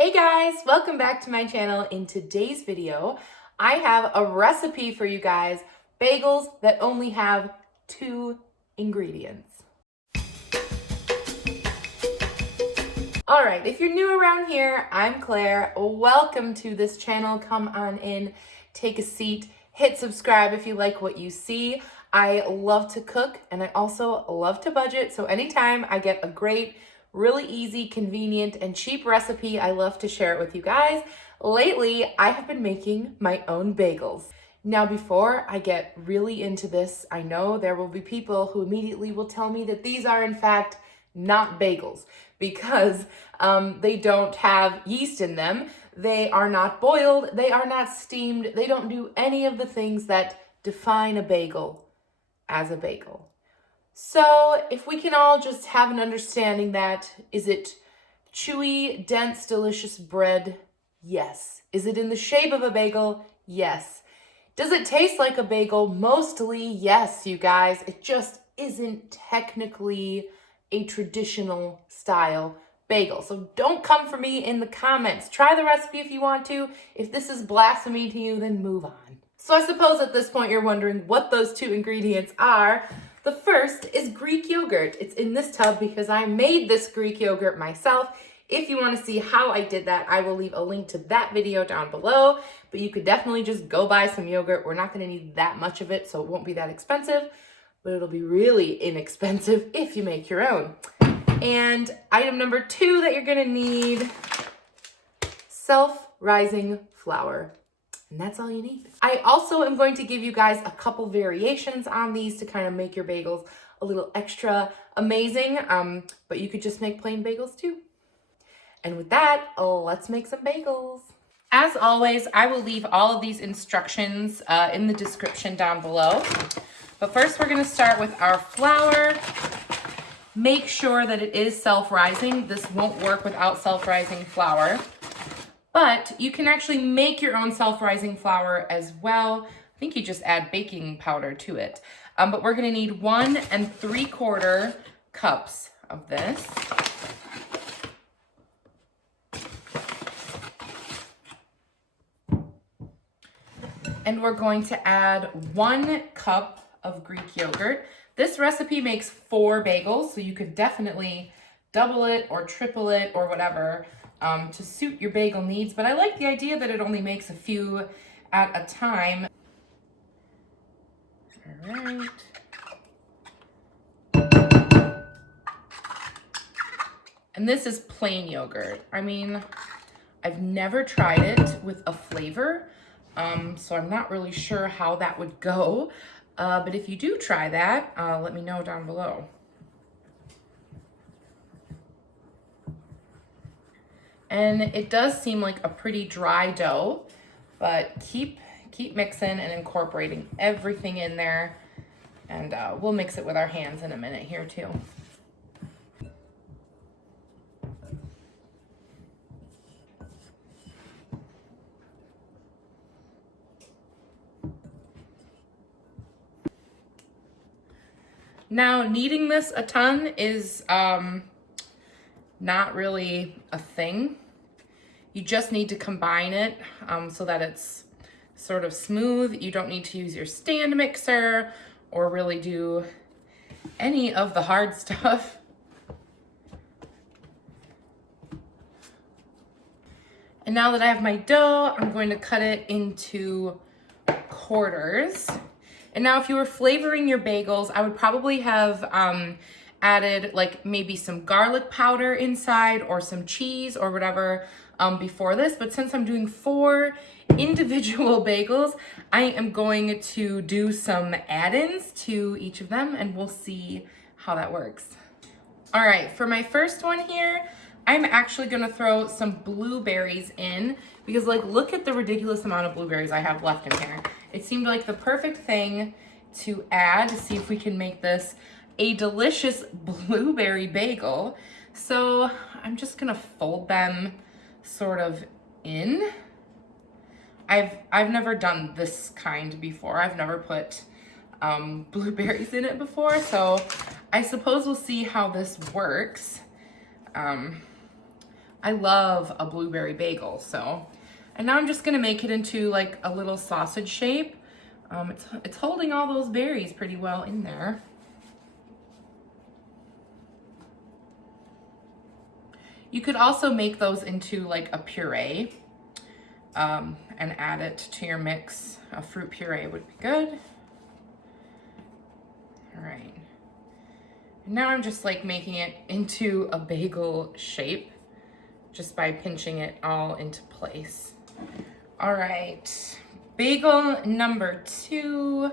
Hey guys, welcome back to my channel. In today's video, I have a recipe for you guys, bagels that only have 2 ingredients. All right, if you're new around here, I'm Claire. Welcome to this channel. Come on in, take a seat, hit subscribe if you like what you see. I love to cook and I also love to budget, so anytime I get a great, really easy, convenient, and cheap recipe, I love to share it with you guys. Lately, I have been making my own bagels. Now, before I get really into this, I know there will be people who immediately will tell me that these are in fact not bagels because they don't have yeast in them. They are not boiled, they are not steamed, they don't do any of the things that define a bagel as a bagel. So if we can all just have an understanding that, is it chewy, dense, delicious bread? Yes. Is it in the shape of a bagel? Yes. Does it taste like a bagel? Mostly yes, you guys. It just isn't technically a traditional style bagel. So don't come for me in the comments. Try the recipe if you want to. If this is blasphemy to you, then move on. So I suppose at this point you're wondering what those 2 ingredients are. The first is Greek yogurt. It's in this tub because I made this Greek yogurt myself. If you want to see how I did that, I will leave a link to that video down below, but you could definitely just go buy some yogurt. We're not going to need that much of it, so it won't be that expensive, but it'll be really inexpensive if you make your own. And item number 2 that you're going to need, self-rising flour. And that's all you need. I also am going to give you guys a couple variations on these to kind of make your bagels a little extra amazing, but you could just make plain bagels too. And with that, let's make some bagels. As always, I will leave all of these instructions in the description down below. But first we're gonna start with our flour. Make sure that it is self-rising. This won't work without self-rising flour. But you can actually make your own self-rising flour as well. I think you just add baking powder to it. But we're gonna need 1 3/4 cups of this. And we're going to add 1 cup of Greek yogurt. This recipe makes 4 bagels, so you could definitely double it or triple it or whatever to suit your bagel needs, but I like the idea that it only makes a few at a time. All right. And this is plain yogurt. I mean, I've never tried it with a flavor, so I'm not really sure how that would go, but if you do try that, let me know down below. And it does seem like a pretty dry dough, but keep mixing and incorporating everything in there. And we'll mix it with our hands in a minute here too. Now, kneading this a ton is not really a thing. You just need to combine it so that it's sort of smooth. You don't need to use your stand mixer or really do any of the hard stuff. And now that I have my dough, I'm going to cut it into quarters. And now if you were flavoring your bagels, I would probably have added like maybe some garlic powder inside or some cheese or whatever before this. But since I'm doing 4 individual bagels, I am going to do some add-ins to each of them and we'll see how that works. All right, for my first one here, I'm actually gonna throw some blueberries in because like, look at the ridiculous amount of blueberries I have left in here. It seemed like the perfect thing to add to see if we can make this a delicious blueberry bagel. So I'm just gonna fold them sort of in. I've never done this kind before. I've never put blueberries in it before, so I suppose we'll see how this works. I love a blueberry bagel, so. And now I'm just gonna make it into like a little sausage shape. It's holding all those berries pretty well in there. You could also make those into like a puree and add it to your mix. A fruit puree would be good. All right. And now I'm just like making it into a bagel shape just by pinching it all into place. All right, bagel number 2.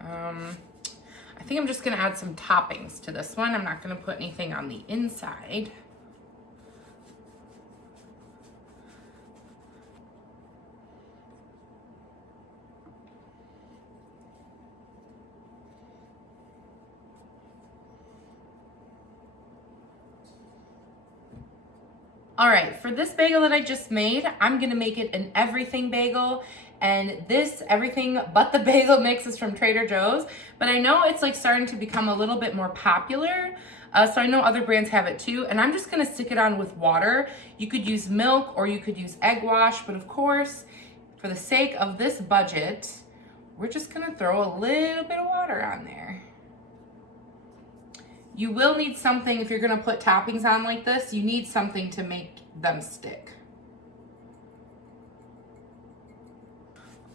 I think I'm just gonna add some toppings to this one. I'm not gonna put anything on the inside. All right, for this bagel that I just made, I'm gonna make it an everything bagel. And this everything but the bagel mix is from Trader Joe's, but I know it's like starting to become a little bit more popular. So I know other brands have it too, and I'm just gonna stick it on with water. You could use milk or you could use egg wash, but of course, for the sake of this budget, we're just gonna throw a little bit of water on there. You will need something, if you're gonna put toppings on like this, you need something to make them stick.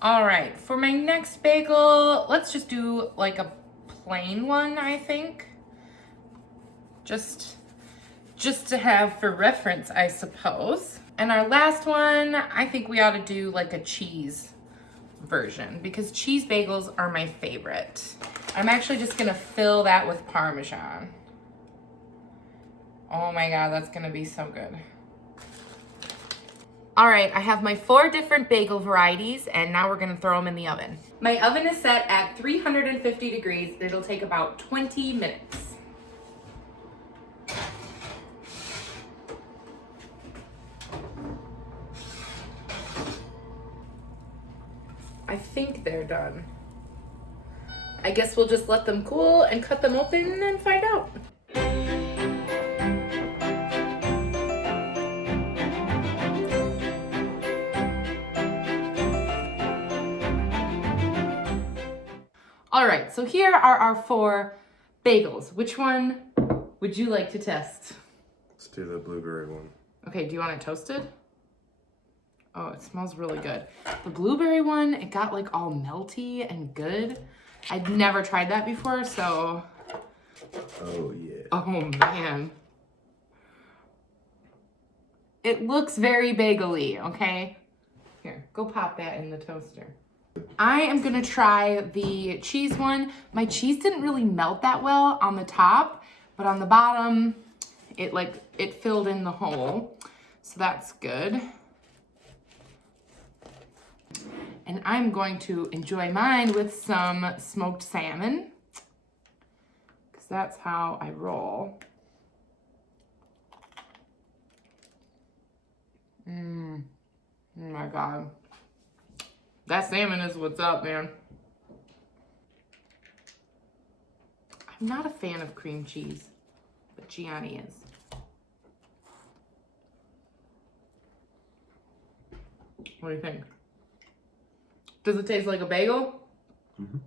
All right, for my next bagel, let's just do like a plain one, I think. Just to have for reference, I suppose. And our last one, I think we ought to do like a cheese version because cheese bagels are my favorite. I'm actually just gonna fill that with Parmesan. Oh my God, that's gonna be so good. All right, I have my 4 different bagel varieties and now we're gonna throw them in the oven. My oven is set at 350 degrees. It'll take about 20 minutes. I think they're done. I guess we'll just let them cool and cut them open and find out. All right, so here are our 4 bagels. Which one would you like to test? Let's do the blueberry one. Okay, do you want it toasted? Oh, it smells really good. The blueberry one, it got like all melty and good. I'd never tried that before, so. Oh, yeah. Oh, man. It looks very bagel-y, okay? Here, go pop that in the toaster. I am gonna try the cheese one. My cheese didn't really melt that well on the top, but on the bottom, it filled in the hole. So that's good. And I'm going to enjoy mine with some smoked salmon, because that's how I roll. Oh my God. That salmon is what's up, man. I'm not a fan of cream cheese, but Gianni is. What do you think? Does it taste like a bagel? Mm-hmm.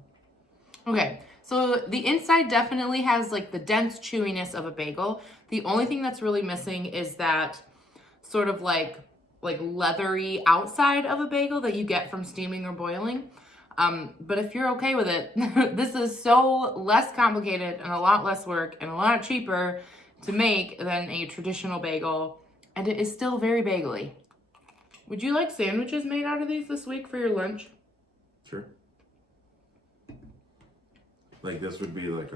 Okay, so the inside definitely has like the dense chewiness of a bagel. The only thing that's really missing is that sort of like leathery outside of a bagel that you get from steaming or boiling. But if you're okay with it, this is so less complicated and a lot less work and a lot cheaper to make than a traditional bagel. And it is still very bagel-y. Would you like sandwiches made out of these this week for your lunch? Sure. Like this would be like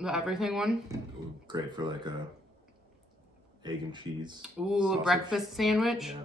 The everything one? great for like a egg and cheese. Ooh, sausage. a breakfast sandwich? Yeah.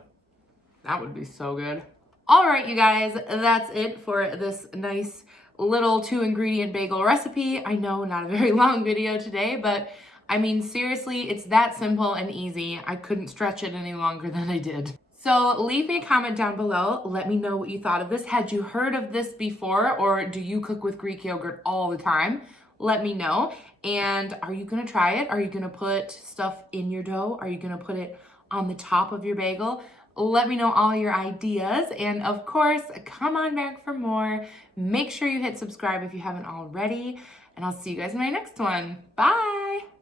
That would be so good. All right, you guys, that's it for this nice little 2-ingredient bagel recipe. I know, not a very long video today, but I mean, seriously, it's that simple and easy. I couldn't stretch it any longer than I did. So leave me a comment down below. Let me know what you thought of this. Had you heard of this before, or do you cook with Greek yogurt all the time? let me know. And are you gonna try it? Are you gonna put stuff in your dough? Are you gonna put it on the top of your bagel? Let me know all your ideas. And of course, come on back for more. Make sure you hit subscribe if you haven't already. And I'll see you guys in my next one. Bye.